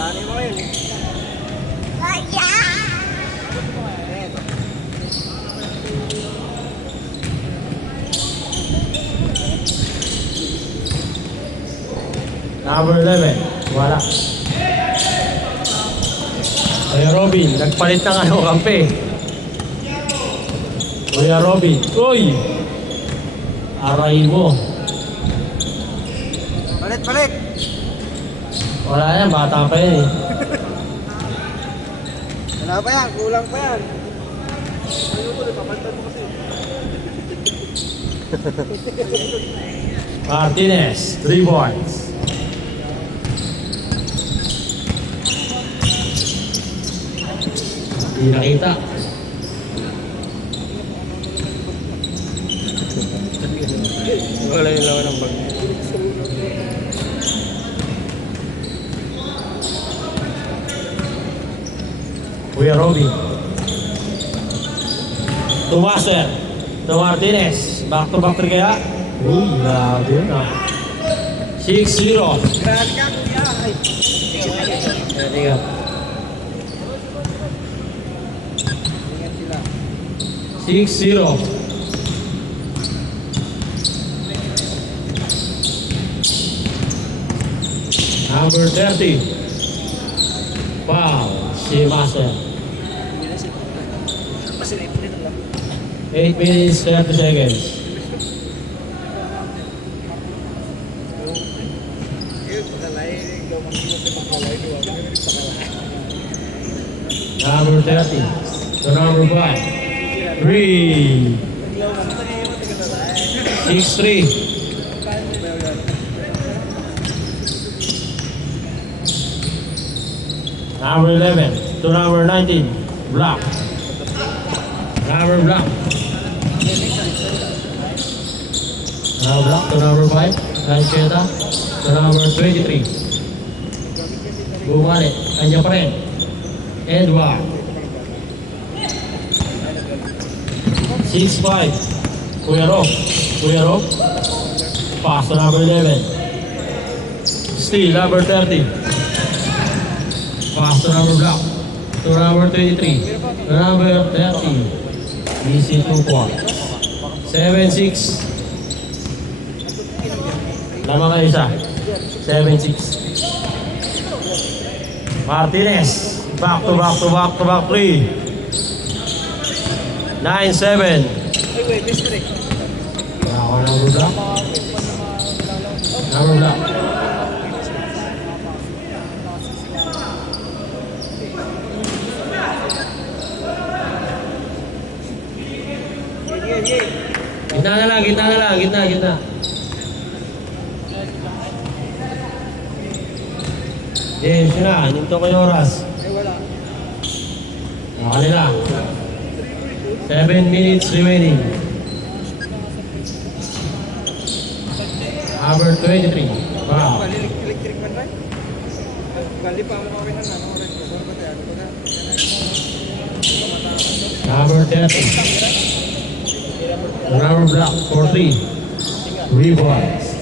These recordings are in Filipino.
Tani mo ngayon. Number 11. Wala. Kuya Robin, nagpalit ng ano, kampe. Kuya Robin. Uy! Aray mo. Palit! Wala yan, bata pa yan eh. Wala pa yan, kulang pa yan. Ayun ko, papalitan mo kasi. Martinez, 3 points. Hindi nakita. Wala yung lawan ng bag. Kuya Robin. To Master. To Martinez. Back to back 3 kaya? Uy, grabe yun ah. 6-0. Grabe ka, kuya. Ay. Ready ka. Ingat sila. 6-0. Number 30. Wow, si Master. 8 minutes, 30 seconds. Number 30 to number 5. 3. 6-3. Number 11 to number 19. Black. Number black. Number black to number 5. Kancheta to number 23. Bumalik. Kanya pa rin. Edward. 6-5. Kuya Rob. Pass to number 11. Steal number 30. Pass to number black. To number 23. To number 30. Easy 2 points. 7-6. Lamang kayo isa. 7-6. Martinez. Back to back 3. 9-7. Ako number black. Number black. Gitna na lang. James, yun na. Hinto ko yung oras. Wala. Kanila. 7 minutes remaining. Number 23. Wow. Electric man ba? Gali pa mo kami na ano oras ko. Ano ba tayo? Ano ba na? Number 30. Number black, 4-3. Rebounds.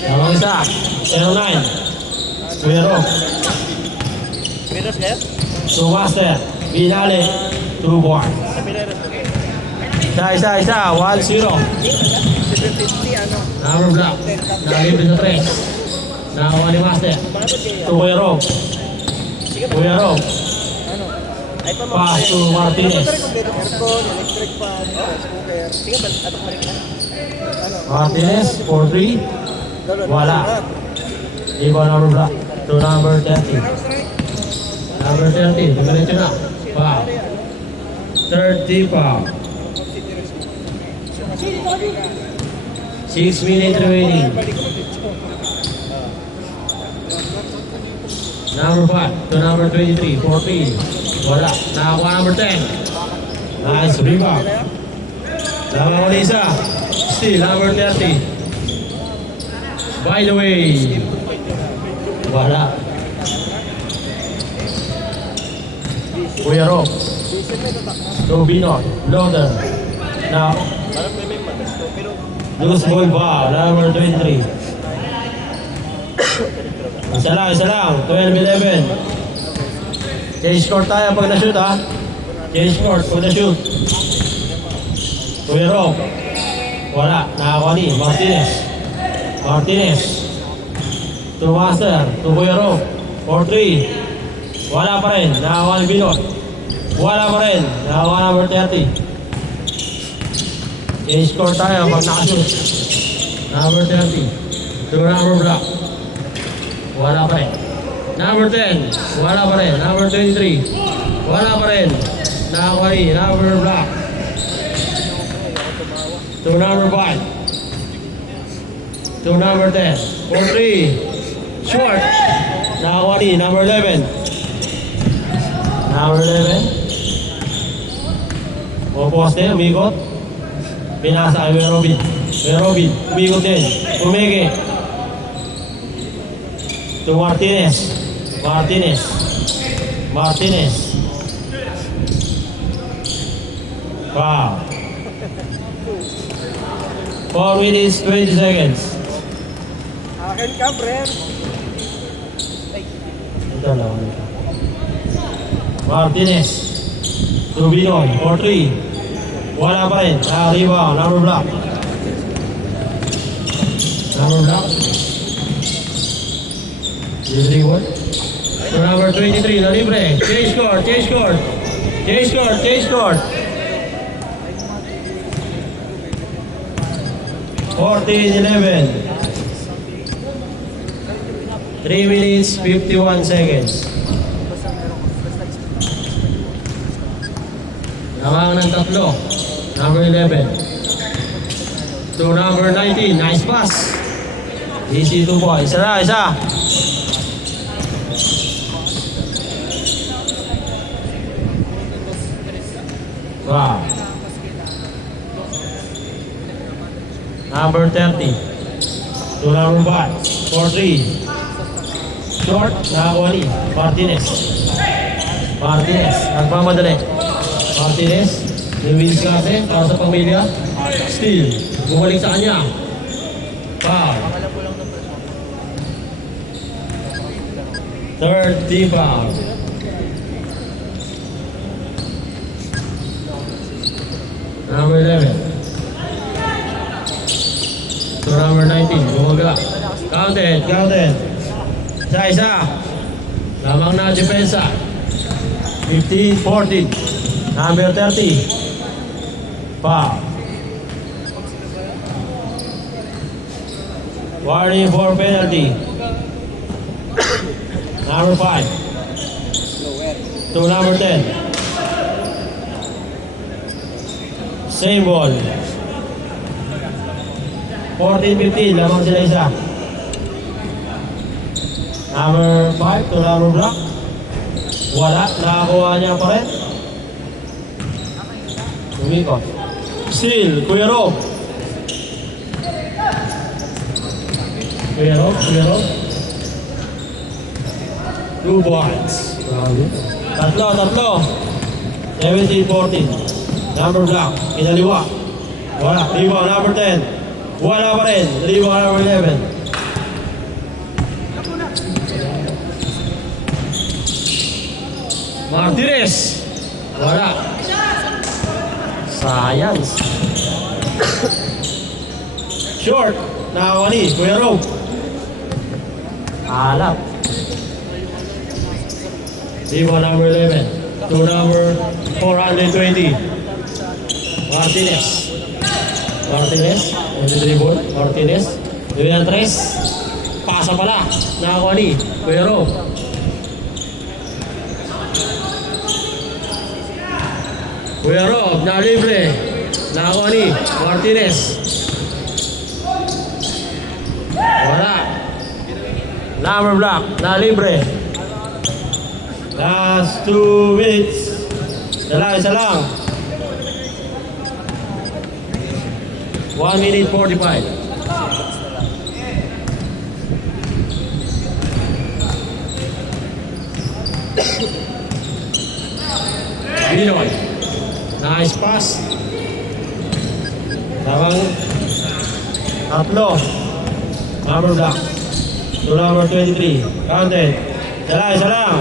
Tamang isa. 09. Kuya Rob. Pineros kayo? To Master. Binali. 2 points. Isa. 1-0. 750 ano? Number black. Nalipin sa 3. Nakakuha ni Master. To Kuya Rob. Ano? Ay pa Pass to Martinez. Aircon, electric fan, cooker. Sige ba? Atok mo rin ka? Ano? Martinez, 4-3. Wala. Iba number black. To number 30. Number 30. Diretso na. Wow. 30 foul. 6 minutes remaining. Number 5 to number 23. 14. Wala. Nakakuha number 10. Nice rebound. Lamang ulit isa. Still number 30. By the way. Wala. Kuya Rob. Rubino. Loader. Now. Loose ball ba? Number 23. Isa lang. 12-11. Change court tayo pag na-shoot ha. Change court pag na-shoot. Kuya Rob. Wala. Nakakuha ni Martinez. To Master. To Kuya Rob. 4-3. Wala pa rin. Nakakuha ni Binot. Wala pa rin. Nakakuha number 30. Change court tayo pag nakashoot. Number 30. To number block. Wala pa rin. Number 10. Wala pa rin. Number 23. Wala pa rin. Nakakuha ni number block. To number 5. To number 10. 4-3. Short. Nakakuha ni number 11. Number 11. O poste, umikot. Pinasa kay Robin. Umikot din. Umike. To Martinez. 4 minutes, 20 seconds. Akin ka, Brer. Ito lang. Martinez. To Binoy. 4-3. Wala pa rin. Rebound. Number block. Rebound. To number 23. Na libre. Change court. 14-11. 3 minutes, 51 seconds. Lamang ng tatlo. Number 11. To number 19. Nice pass. Easy 2 points. Isa. Wow. Number 30. To number 5. 4-3. Short. Nakakuha ni Martinez. Nagmamadali. Martinez. Lewis kasi para sa pamilya. Steal. Bumalik sa kanya. Foul. Third team foul. Number 11. To number 19. Bumaga. Counted. Isa. Lamang na depensa. 15-14. Number 30. Foul. Warning for penalty. Number 5. To number 10. Same ball. 14-15. Lamang sila isa. Number 5 to number block. Wala. Nakakuha niya pa rin. Umikot. Steal. Kuya Rob. 2 points. Tatlo. 17-14. Number block. Kinaliwa. Wala. Rebound number 10. Wala pa rin. Rebound number 11. Martinez. Wala. Sayang. Short. Nakakuha ni Kuya Rob. Alap. Rebound number 11. To number 420. Martinez. Dribble. Martinez. Dibigyan 3. Pasa pala. Nakakuha ni Kuya Rob. Kuya Rob, na libre. Nakakuha ni Martinez. Wala. Number block, na libre. Last 2 minutes. Isa lang. 1 minute 45. Binoy. Nice pass. Tamang tatlo. Number block. to number 23. Counted. Isa lang.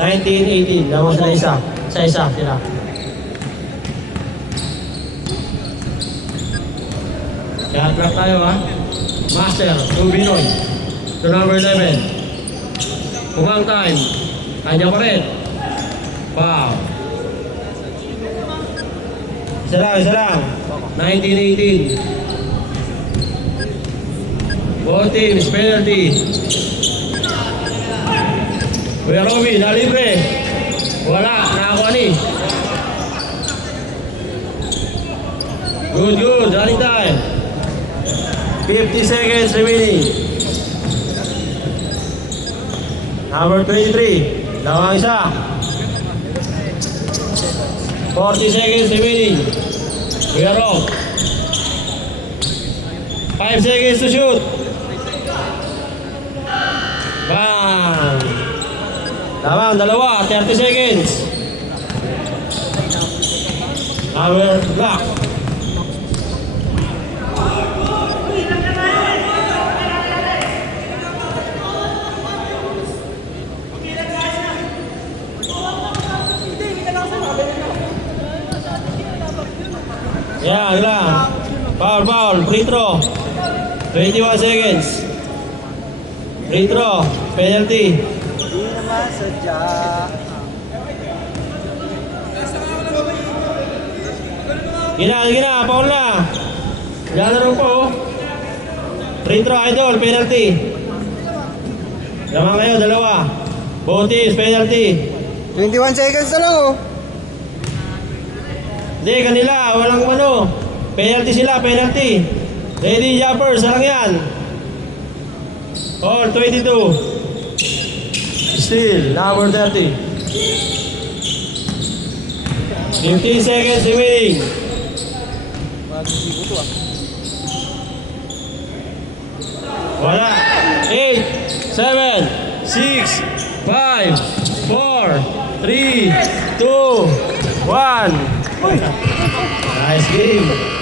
19-18. Lamang sila isa. Isa sila. Shot clock tayo ha. Master to Binoy. To number 11. Kumang time. Kanya pa rin. Wow. Isa lang. 19-18. Both teams, penalty. Kuya Robby, nalibre. Wala, nakakuha ni. Good, running time. 50 seconds remaining. Number 23, lamang isa. 40 seconds remaining. Kuya Rob. 5 seconds to shoot. Bang! Lamang, dalawa, 30 seconds. Number black. Yeah, ilang. Foul, free throw. 21 seconds. Free throw, penalty. Hindi naman sadya. Gina, foul na. Diyan na rin po. Free throw, idol, penalty. Lamang kayo, dalawa. Both teams, penalty. 21 seconds na lang oh. Hindi, kanila, walang ano. Penalty sila, penalty. Ready, jumpers, sarang yan. All 22. Still, number 30. 15 seconds remaining. Magsigo to ah. Wala. 8, 7, 6, 5, 4, 3, 2, 1. Nice game.